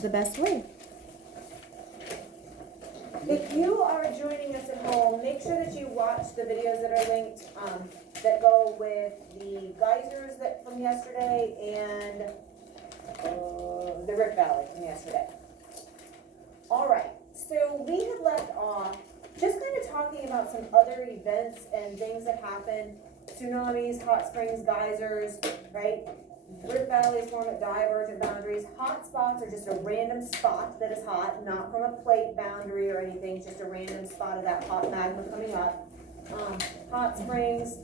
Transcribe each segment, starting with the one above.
the best way. If you are joining us at home, make sure that you watch the videos that are linked, that go with the geysers from yesterday and the Rift Valley from yesterday. All right, so we had left off just kind of talking about some other events and things that happen, tsunamis, hot springs, geysers, right? Rift valleys form at divergent boundaries. Hot spots are just a random spot that is hot, not from a plate boundary or anything, just a random spot of that hot magma coming up. Hot springs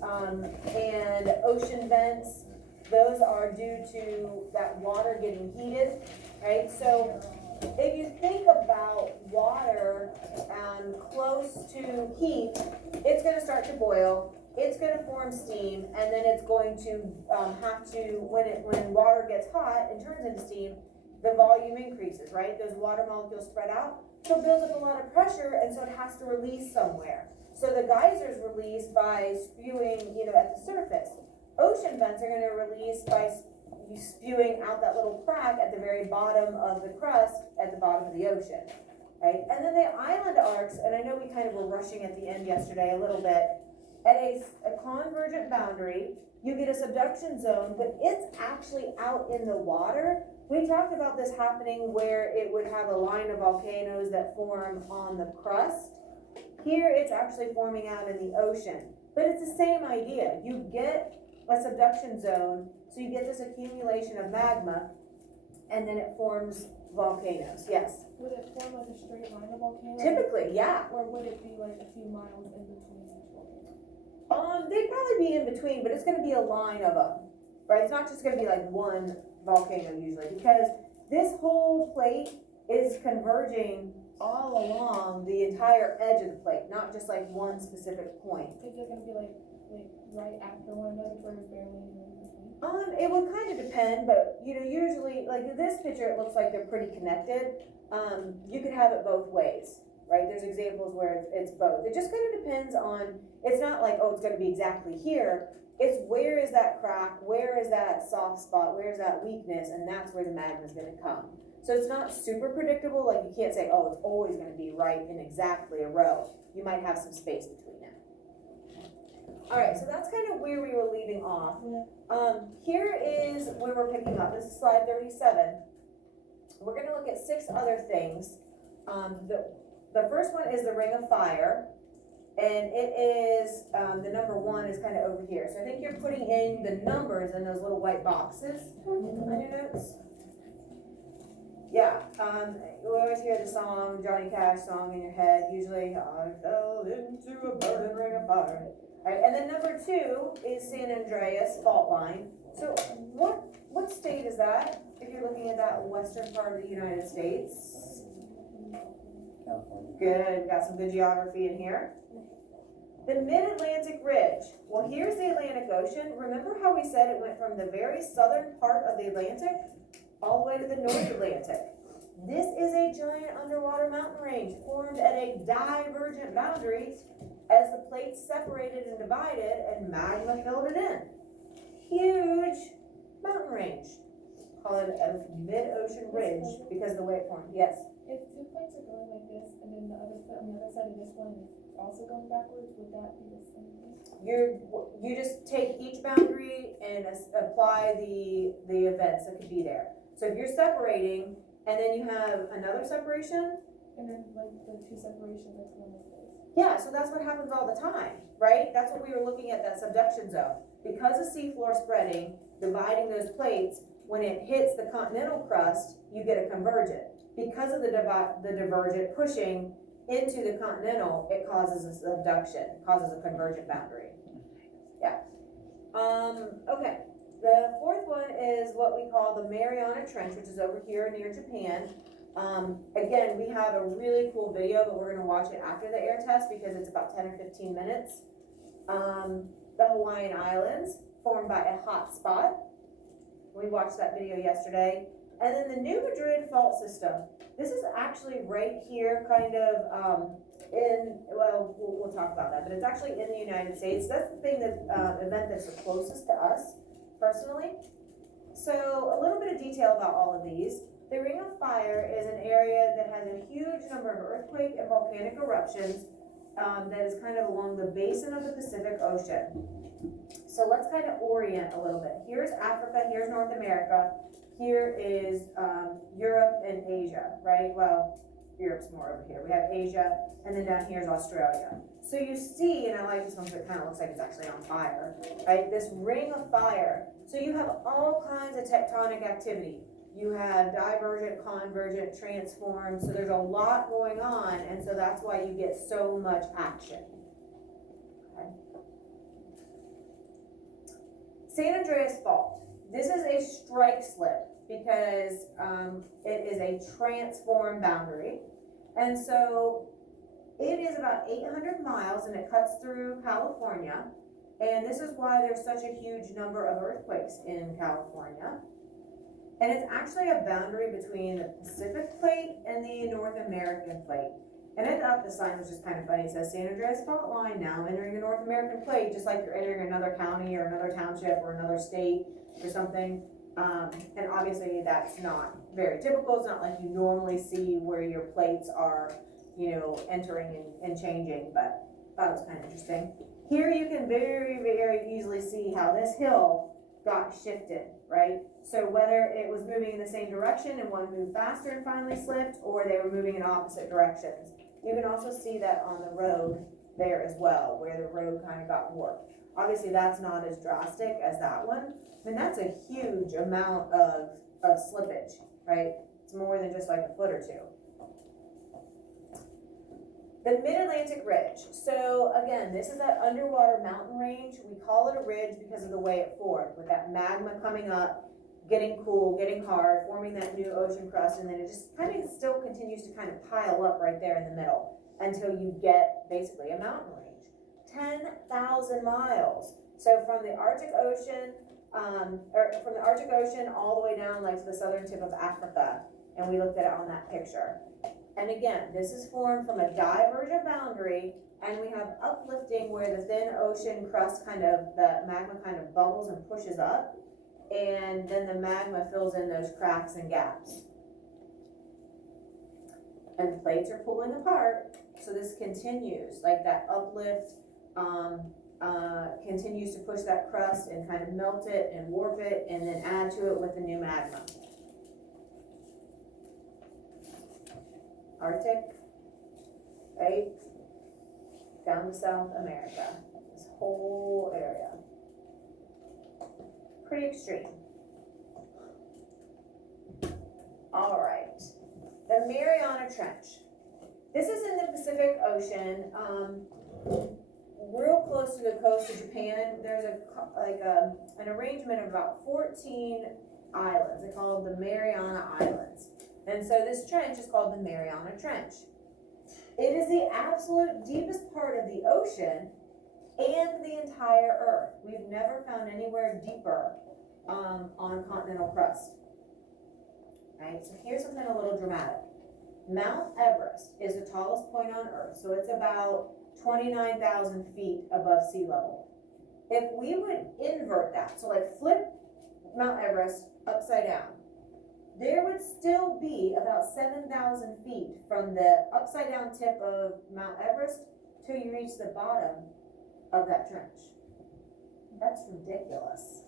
and ocean vents, those are due to that water getting heated, right? So if you think about water close to heat, it's going to start to boil. It's going to form steam, and then it's going to have to, when water gets hot and turns into steam, the volume increases, right? Those water molecules spread out, so it builds up a lot of pressure, and so it has to release somewhere. So the geysers release by spewing, at the surface. Ocean vents are going to release by spewing out that little crack at the very bottom of the crust at the bottom of the ocean, right? And then the island arcs, and I know we kind of were rushing at the end yesterday a little bit. At a convergent boundary, you get a subduction zone, but it's actually out in the water. We talked about this happening where it would have a line of volcanoes that form on the crust. Here, it's actually forming out in the ocean. But it's the same idea. You get a subduction zone, so you get this accumulation of magma, and then it forms volcanoes. Yes? Would it form like a straight line of volcanoes? Typically, yeah. Or would it be like a few miles in between each volcano? They'd probably be in between, but it's going to be a line of them, right? It's not just going to be like one volcano usually, because this whole plate is converging all along the entire edge of the plate, not just like one specific point. Is it going to be like right after one another, where there's barely anything in between? It would kind of depend, but usually, like this picture, it looks like they're pretty connected. You could have it both ways, right? There's examples where it's both. It just kind of depends on. It's not like, oh, it's going to be exactly here. It's where is that crack? Where is that soft spot? Where is that weakness? And that's where the magma is going to come. So it's not super predictable. Like you can't say, oh, it's always going to be right in exactly a row. You might have some space between them. All right, so that's kind of where we were leaving off. Here is where we're picking up. This is slide 37. We're going to look at 6 other things. The first one is the ring of fire. And it is, the number 1 is kind of over here. So I think you're putting in the numbers in those little white boxes on your notes. Yeah, we always hear the song, Johnny Cash song in your head. Usually, I fell into a burning ring of fire. All right, and then number 2 is San Andreas fault line. So what state is that? If you're looking at that western part of the United States. California. Good, got some good geography in here. The Mid-Atlantic Ridge. Well, here's the Atlantic Ocean. Remember how we said it went from the very southern part of the Atlantic all the way to the North Atlantic. This is a giant underwater mountain range formed at a divergent boundary as the plates separated and divided and magma filled it in. Huge mountain range. Call it a mid-ocean ridge because of the way it formed. Yes? If 2 plates are going like this, and then the other plate on the other side of this one is also going backwards, would that be the same thing? You just take each boundary and apply the events that could be there. So if you're separating, and then you have another separation. And then like the 2 separations are going like this. Yeah, so that's what happens all the time, right? That's what we were looking at, that subduction zone. Because of seafloor spreading, dividing those plates, when it hits the continental crust, you get a convergent. Because of the divergent pushing into the continental, it causes a subduction, causes a convergent boundary. Yeah. Okay. The 4th one is what we call the Mariana Trench, which is over here near Japan. Again, we have a really cool video, but we're going to watch it after the air test because it's about 10 or 15 minutes. The Hawaiian Islands, formed by a hot spot. We watched that video yesterday. And then the New Madrid fault system. This is actually right here, kind of we'll talk about that, but it's actually in the United States. That's the thing event that's the closest to us, personally. So a little bit of detail about all of these. The Ring of Fire is an area that has a huge number of earthquake and volcanic eruptions that is kind of along the basin of the Pacific Ocean. So let's kind of orient a little bit. Here's Africa, here's North America, here is Europe and Asia, right? Well, Europe's more over here. We have Asia, and then down here is Australia. So you see, and I like this one because it kind of looks like it's actually on fire, right? This ring of fire. So you have all kinds of tectonic activity. You have divergent, convergent, transform. So there's a lot going on, and so that's why you get so much action. Okay. San Andreas Fault. This is a strike slip because it is a transform boundary. And so it is about 800 miles and it cuts through California. And this is why there's such a huge number of earthquakes in California. And it's actually a boundary between the Pacific Plate and the North American Plate. And at up the sign was just kind of funny. It says San Andreas Fault Line now entering the North American Plate, just like you're entering another county or another township or another state or something. And obviously that's not very typical. It's not like you normally see where your plates are, you know, entering and changing, but I thought it was kind of interesting. Here you can very, very easily see how this hill got shifted, right? So whether it was moving in the same direction and one moved faster and finally slipped, or they were moving in opposite directions. You can also see that on the road there as well, where the road kind of got warped. Obviously that's not as drastic as that one. I mean, that's a huge amount of slippage, right? It's more than just like a foot or two. The Mid-Atlantic Ridge. So again, this is that underwater mountain range. We call it a ridge because of the way it formed, with that magma coming up, getting cool, getting hard, forming that new ocean crust, and then it just kind of still continues to kind of pile up right there in the middle until you get basically a mountain range. 10,000 miles. So from the Arctic Ocean, all the way down like to the southern tip of Africa, and we looked at it on that picture. And again, this is formed from a divergent boundary, and we have uplifting where the thin ocean crust the magma kind of bubbles and pushes up, and then the magma fills in those cracks and gaps. And the plates are pulling apart, so this continues, like that uplift continues to push that crust and kind of melt it and warp it, and then add to it with the new magma. Arctic, right, down to South America, this whole area. Pretty extreme. All right, the Mariana Trench. This is in the Pacific Ocean, real close to the coast of Japan. There's an arrangement of about 14 islands. They're called the Mariana Islands. And so this trench is called the Mariana Trench. It is the absolute deepest part of the ocean and the entire Earth. We've never found anywhere deeper on continental crust. Right, so here's something a little dramatic. Mount Everest is the tallest point on Earth, so it's about 29,000 feet above sea level. If we would invert that, so like flip Mount Everest upside down, there would still be about 7,000 feet from the upside down tip of Mount Everest till you reach the bottom of that trench. That's ridiculous.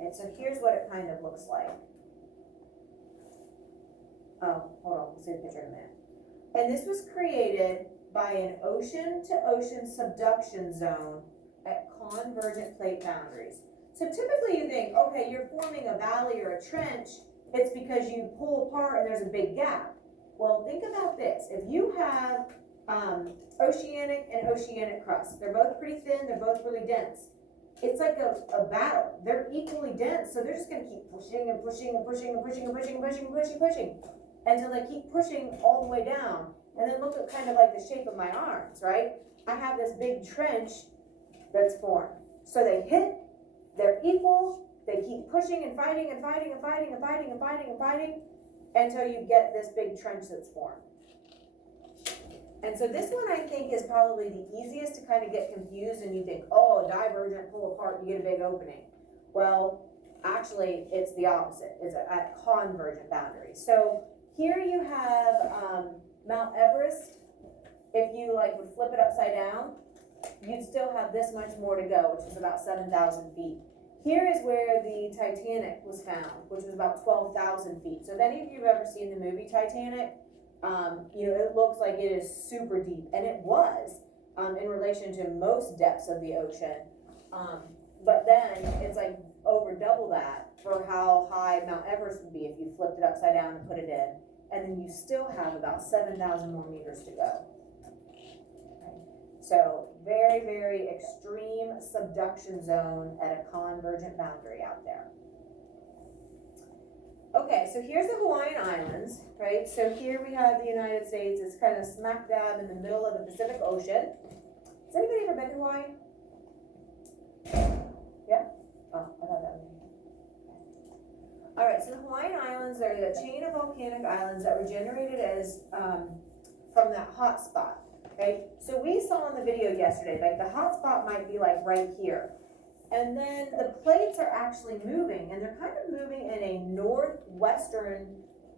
And so here's what it kind of looks like. Oh, hold on, we'll see the picture in a minute. And this was created by an ocean-to-ocean subduction zone at convergent plate boundaries. So typically you think, okay, you're forming a valley or a trench, it's because you pull apart and there's a big gap. Well, think about this. If you have oceanic and oceanic crust, they're both pretty thin, they're both really dense. It's like a battle. They're equally dense, so they're just gonna keep pushing and pushing and pushing and pushing and pushing and pushing and pushing and pushing until they keep pushing all the way down. And then look at kind of like the shape of my arms, right? I have this big trench that's formed. So they hit, they're equal, they keep pushing and fighting and fighting and fighting and fighting and fighting and fighting until you get this big trench that's formed. And so this one I think is probably the easiest to kind of get confused, and you think, oh, divergent, pull apart, you get a big opening. Well, Actually, it's the opposite, it's a convergent boundary. So here you have, Mount Everest. If you like would flip it upside down, you'd still have this much more to go, which is about 7,000 feet. Here is where the Titanic was found, which was about 12,000 feet. So if any of you have ever seen the movie Titanic, it looks like it is super deep, and it was, in relation to most depths of the ocean. But then it's like over double that for how high Mount Everest would be if you flipped it upside down and put it in. And then you still have about 7,000 more meters to go. Okay. So very, very extreme subduction zone at a convergent boundary out there. Okay, so here's the Hawaiian Islands, right? So here we have the United States. It's kind of smack dab in the middle of the Pacific Ocean. Has anybody ever been to Hawaii? Yeah? Oh, I thought that was me. All right, so the Hawaiian Islands are a chain of volcanic islands that were generated as from that hot spot, right? So we saw in the video yesterday, like the hot spot might be like right here. And then the plates are actually moving, and they're kind of moving in a northwestern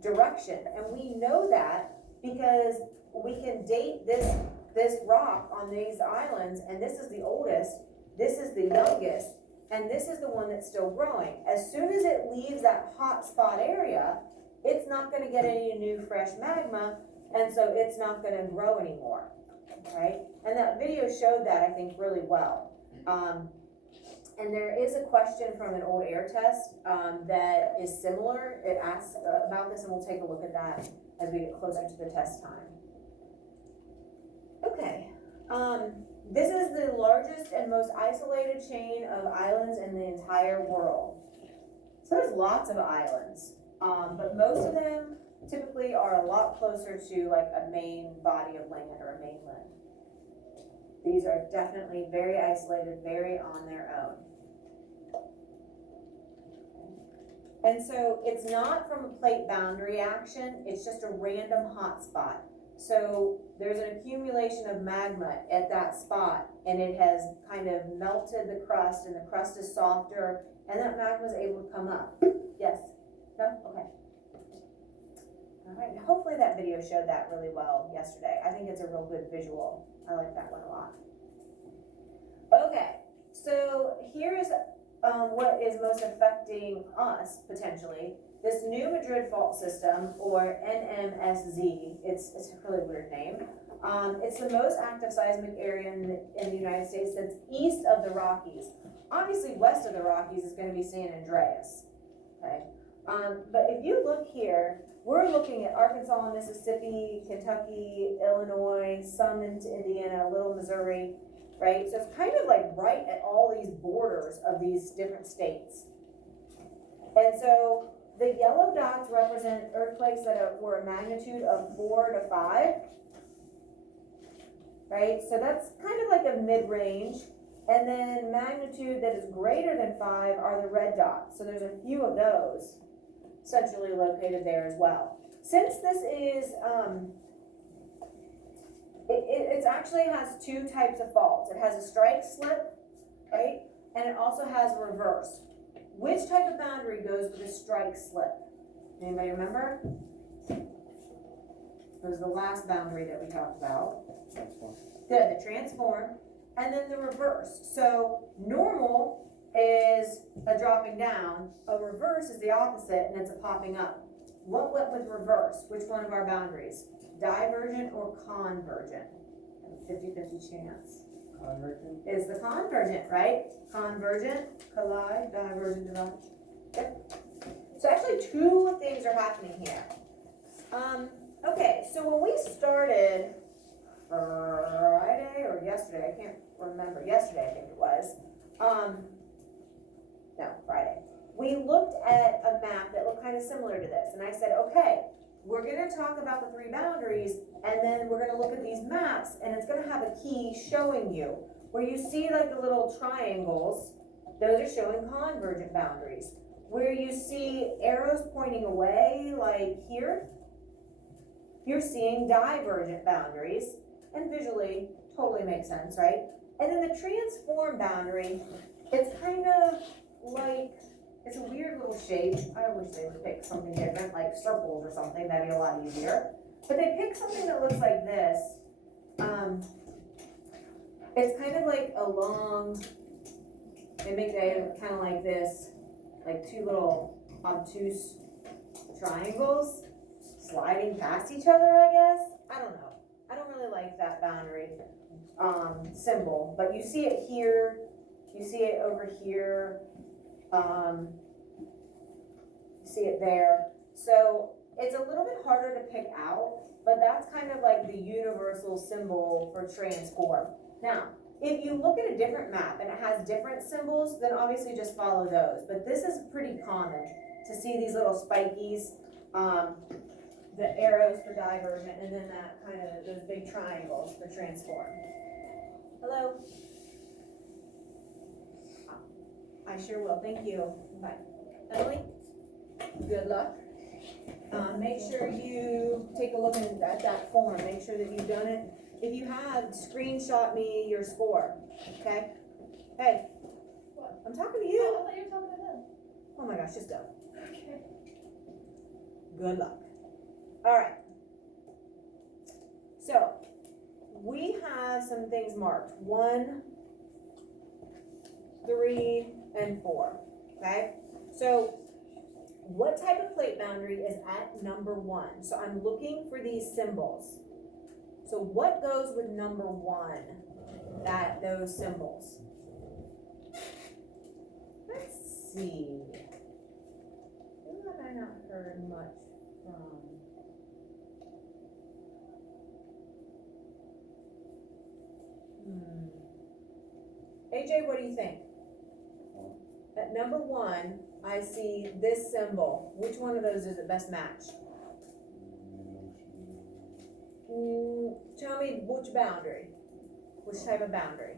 direction. And we know that because we can date this rock on these islands, and this is the oldest, this is the youngest, and this is the one that's still growing. As soon as it leaves that hot spot area, it's not gonna get any new fresh magma, and so it's not gonna grow anymore, right? And that video showed that, I think, really well. And there is a question from an old air test that is similar. It asks about this, and we'll take a look at that as we get closer to the test time. Okay, this is the largest and most isolated chain of islands in the entire world. So there's lots of islands, but most of them typically are a lot closer to like a main body of land or a mainland. These are definitely very isolated, very on their own. And so it's not from a plate boundary action, it's just a random hot spot. So there's an accumulation of magma at that spot, and it has kind of melted the crust, and the crust is softer, and that magma is able to come up. Yes? No? Okay. All right, hopefully that video showed that really well yesterday. I think it's a real good visual. I like that one a lot. Okay, so here is what is most affecting us, potentially. This New Madrid Fault System, or NMSZ, it's a really weird name. It's the most active seismic area in the United States that's east of the Rockies. Obviously, west of the Rockies is going to be San Andreas, okay? But if you look here, we're looking at Arkansas, Mississippi, Kentucky, Illinois, some into Indiana, a little Missouri, right? So it's kind of like right at all these borders of these different states. And so the yellow dots represent earthquakes that were a magnitude of 4 to 5, right? So that's kind of like a mid-range. And then magnitude that is greater than 5 are the red dots. So there's a few of those centrally located there as well. Since this is, it actually has two types of faults. It has a strike slip, right? And it also has a reverse. Which type of boundary goes with a strike slip? Anybody remember? It was the last boundary that we talked about. Transform. Good, the transform. And then the reverse. So normal is a dropping down. A reverse is the opposite, and it's a popping up. What went with reverse? Which one of our boundaries? Divergent or convergent? 50-50 chance. Convergent. Is the convergent, right? Convergent, collide, divergent, divide. Yep. So actually 2 things are happening here. Okay, so when we started Friday or yesterday, I can't remember, yesterday I think it was, no, Friday, we looked at a map that looked kind of similar to this, and I said, okay, we're gonna talk about the 3 boundaries, and then we're gonna look at these maps, and it's gonna have a key showing you. Where you see like the little triangles, those are showing convergent boundaries. Where you see arrows pointing away, like here, you're seeing divergent boundaries, and visually, totally makes sense, right? And then the transform boundary, it's kind of like It's a weird little shape. I wish they would pick something different, like circles or something, that'd be a lot easier. But they picked something that looks like this. It's kind of like a long, they make it kind of like this, like two little obtuse triangles sliding past each other, I guess. I don't know. I don't really like that boundary symbol, but you see it here, you see it over here, you see it there. So it's a little bit harder to pick out, but that's kind of like the universal symbol for transform. Now, if you look at a different map and it has different symbols, then obviously just follow those. But this is pretty common to see these little spikies, the arrows for divergent, and then that kind of, those big triangles for transform. Hello? I sure will, thank you. Bye. Emily, good luck. Make sure you take a look at that form, make sure that you've done it. If you have, screenshot me your score, okay? Hey. What? I'm talking to Oh, you. I thought you were talking to them. Oh my gosh, just go. Okay. Good luck. All right. So, we have some things marked. 1, 3, and 4, okay? So, what type of plate boundary is at number 1? So I'm looking for these symbols. So what goes with number 1, those symbols? Let's see. Who have I not heard much from? AJ, what do you think? At number 1, I see this symbol. Which one of those is the best match? Tell me which boundary. Which type of boundary?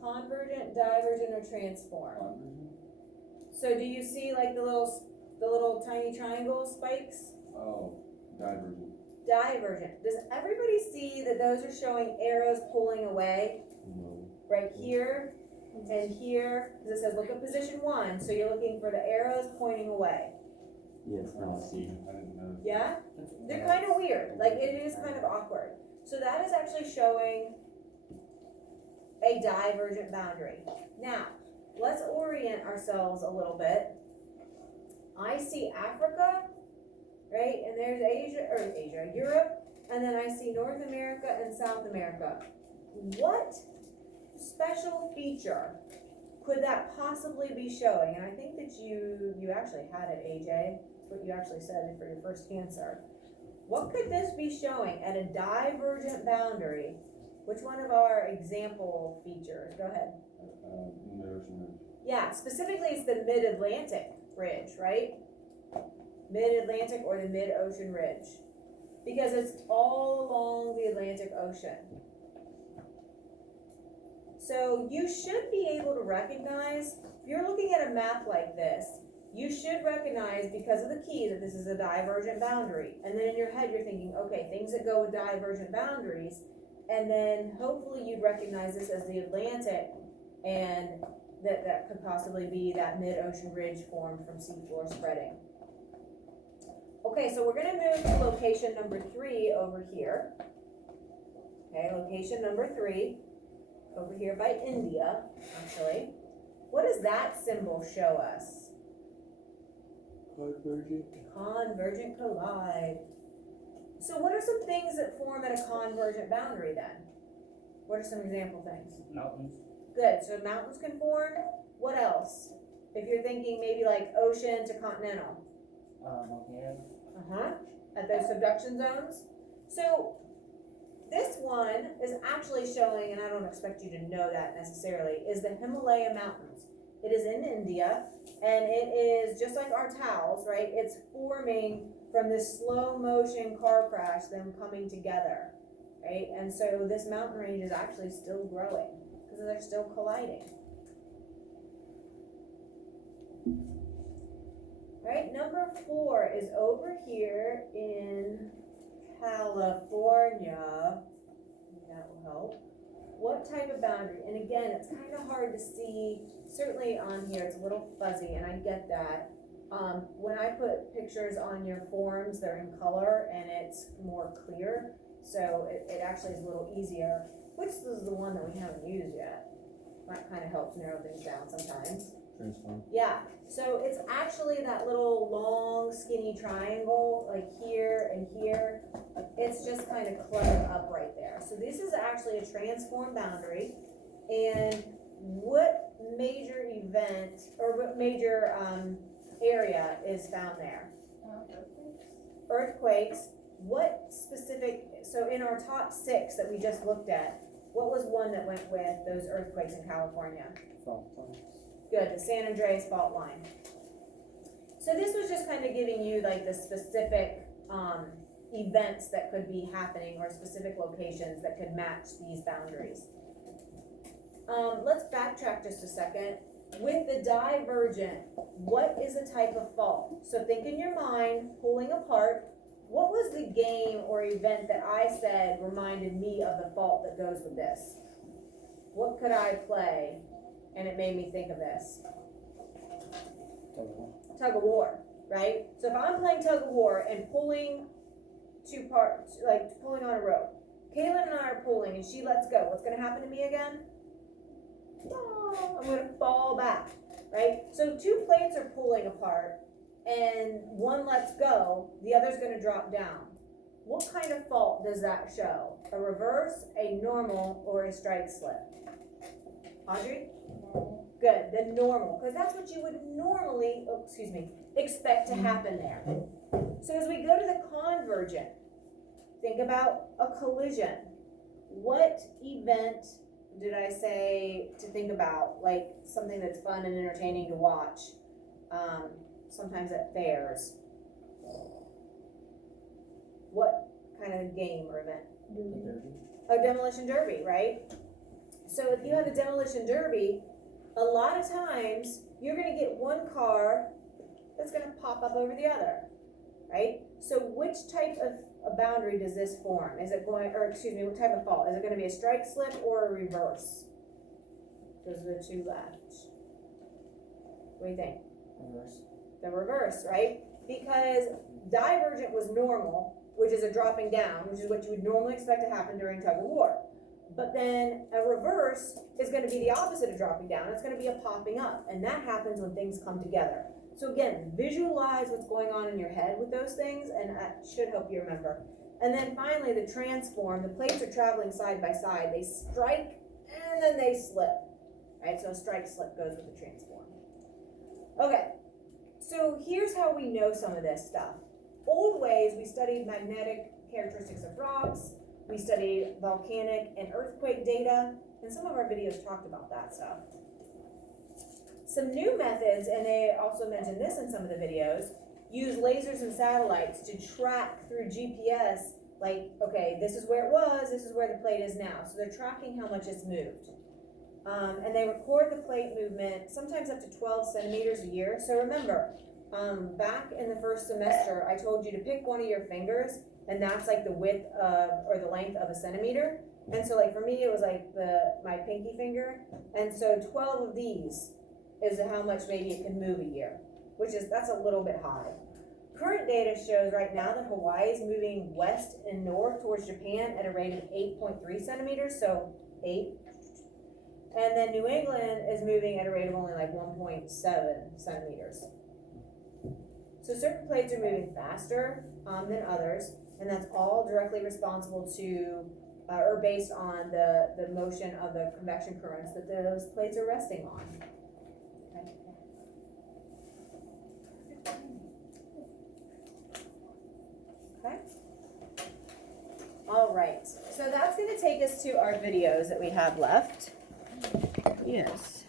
Convergent, divergent, or transform? Convergent? So do you see like the little tiny triangle spikes? Oh, divergent. Divergent. Does everybody see that those are showing arrows pulling away? No. Right here and here, because it says look at position 1, so you're looking for the arrows pointing away. Yes, now I see. I didn't know. Yeah? They're kind of weird, like it is kind of awkward. So that is actually showing a divergent boundary. Now, let's orient ourselves a little bit. I see Africa, right? And there's Europe, and then I see North America and South America. What special feature could that possibly be showing? And I think that you actually had it, AJ. That's what you actually said for your first answer. What could this be showing at a divergent boundary? Which one of our example features? Go ahead. Mid-ocean ridge. Yeah, specifically it's the Mid-Atlantic ridge, right? Mid-Atlantic or the Mid-Ocean ridge. Because it's all along the Atlantic Ocean. So you should be able to recognize, if you're looking at a map like this, you should recognize because of the key that this is a divergent boundary. And then in your head you're thinking, okay, things that go with divergent boundaries, and then hopefully you'd recognize this as the Atlantic, and that could possibly be that mid-ocean ridge formed from seafloor spreading. Okay, so we're gonna move to location number 3 over here. Okay, location number 3. Over here by India, actually. What does that symbol show us? Convergent. Convergent collide. So what are some things that form at a convergent boundary then? What are some example things? Mountains. Good, so mountains can form. What else? If you're thinking maybe like ocean to continental. Volcanoes. At those subduction zones. So this one is actually showing, and I don't expect you to know that necessarily, is the Himalaya Mountains. It is in India, and it is just like our towels, right? It's forming from this slow motion car crash, them coming together, right? And so this mountain range is actually still growing because they're still colliding. Right, number 4 is over here in California. That will help. what type of boundary? And again, it's kind of hard to see, certainly on here, it's a little fuzzy, and I get that. When I put pictures on your forms, they're in color and it's more clear, so it actually is a little easier, which is the one that we haven't used yet. That kind of helps narrow things down sometimes. Transform. Yeah, so it's actually that little long skinny triangle, like here and here. It's just kind of cluttered up right there. So this is actually a transform boundary. And what major event, or what major area is found there? Earthquakes. What specific, so in our top 6 that we just looked at, what was one that went with those earthquakes in California? Fault lines. Good, the San Andreas fault line. So this was just kind of giving you like the specific events that could be happening, or specific locations that could match these boundaries. Let's backtrack just a second. With the divergent, what is a type of fault? So think in your mind, pulling apart, what was the game or event that I said reminded me of the fault that goes with this? What could I play? And it made me think of this. Tug of war, right? So if I'm playing tug of war and pulling 2 parts, like pulling on a rope, Kaylin and I are pulling and she lets go, what's gonna happen to me again? Oh, I'm gonna fall back, right? So 2 plates are pulling apart and one lets go, the other's gonna drop down. What kind of fault does that show? A reverse, a normal, or a strike slip? Audrey? Good, the normal, because that's what you would normally, expect to happen there. So as we go to the convergent, think about a collision. What event did I say to think about? Like something that's fun and entertaining to watch, sometimes at fairs. What kind of game or event? A demolition derby, right? So if you have a demolition derby, a lot of times you're gonna get one car that's gonna pop up over the other, right? So which type of a boundary does this form? Is it going, what type of fault? Is it gonna be a strike slip or a reverse? Those are the 2 left. What do you think? Reverse. The reverse, right? Because divergent was normal, which is a dropping down, which is what you would normally expect to happen during tug of war. But then a reverse is going to be the opposite of dropping down. It's going to be a popping up. And that happens when things come together. So again, visualize what's going on in your head with those things, and that should help you remember. And then finally, the transform. The plates are traveling side by side. They strike, and then they slip. Right? So a strike slip goes with the transform. Okay. So here's how we know some of this stuff. Old ways, we studied magnetic characteristics of rocks. We studied volcanic and earthquake data, and some of our videos talked about that stuff. Some new methods, and they also mentioned this in some of the videos, use lasers and satellites to track through GPS, like, okay, this is where it was, this is where the plate is now. So they're tracking how much it's moved. And they record the plate movement, sometimes up to 12 centimeters a year. So remember, back in the first semester, I told you to pick one of your fingers, and that's like the width of, or the length of a centimeter. And so like for me, it was like my pinky finger. And so 12 of these is how much maybe it can move a year, that's a little bit high. Current data shows right now that Hawaii is moving west and north towards Japan at a rate of 8.3 centimeters, so 8. And then New England is moving at a rate of only like 1.7 centimeters. So certain plates are moving faster than others, and that's all directly responsible to, or based on the motion of the convection currents that those plates are resting on. Okay. All right, so that's gonna take us to our videos that we have left. Yes.